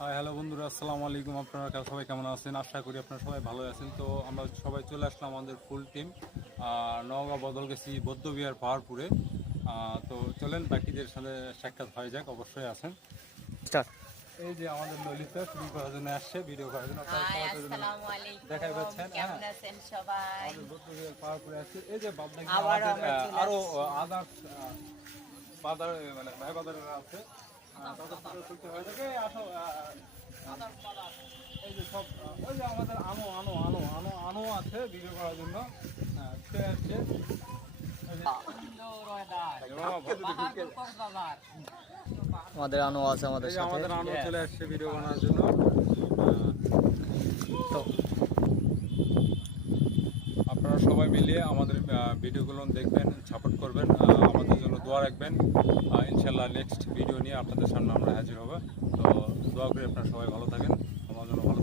Hi hello বন্ধুরা, আসসালামু আলাইকুম। আপনারা সবাই কেমন আছেন? আশা করি আপনারা সবাই ভালো আছেন। তো আমরা সবাই চলে আসলাম আমাদের ফুল টিম নওগাঁ বদলগাছি বৌদ্ধবিহার পাহাড়পুরে। তো চলেন বাকিদের সাথে সাক্ষাৎ হয়ে যাক। অবশ্যই আছেন। স্টার্ট। এই যে আমাদের ললিতা শুরু করার জন্য আসছে, ভিডিও করার জন্য। আপনারা হাই, সবাই তো আসসালামু আলাইকুম। দেখাই পাচ্ছেন। কেমন আছেন সবাই? আমাদের বৌদ্ধবিহার পাহাড়পুরে আসছে। এই যে বাদ বাকি আবারও আমাদের আমরা চলে আরো আসছি। আদার্স বাজার মানে ভাই বাজারের আছে। তাদের সাথে চলতে হয়ে থাকে। আসো এই যে সব ওই যে আমাদের আনো আছে ভিডিও করার জন্য। সে আসছে। আমাদের আনো আছে আমাদের এই যে সাথে। আমাদের আনো চলে আসছে ভিডিও বানানোর জন্য। তো আপনারা সবাই মিলিয়ে আমাদের ভিডিওগুলো দেখবেন, সাপোর্ট করবেন, আমাদের জন্য দোয়া রাখবেন। ইনশাল্লাহ নেক্সট ভিডিও নিয়ে আপনাদের সামনে আমরা হাজির হব। তো দোয়া করি আপনারা সবাই ভালো থাকেন, আমার জন্য ভালো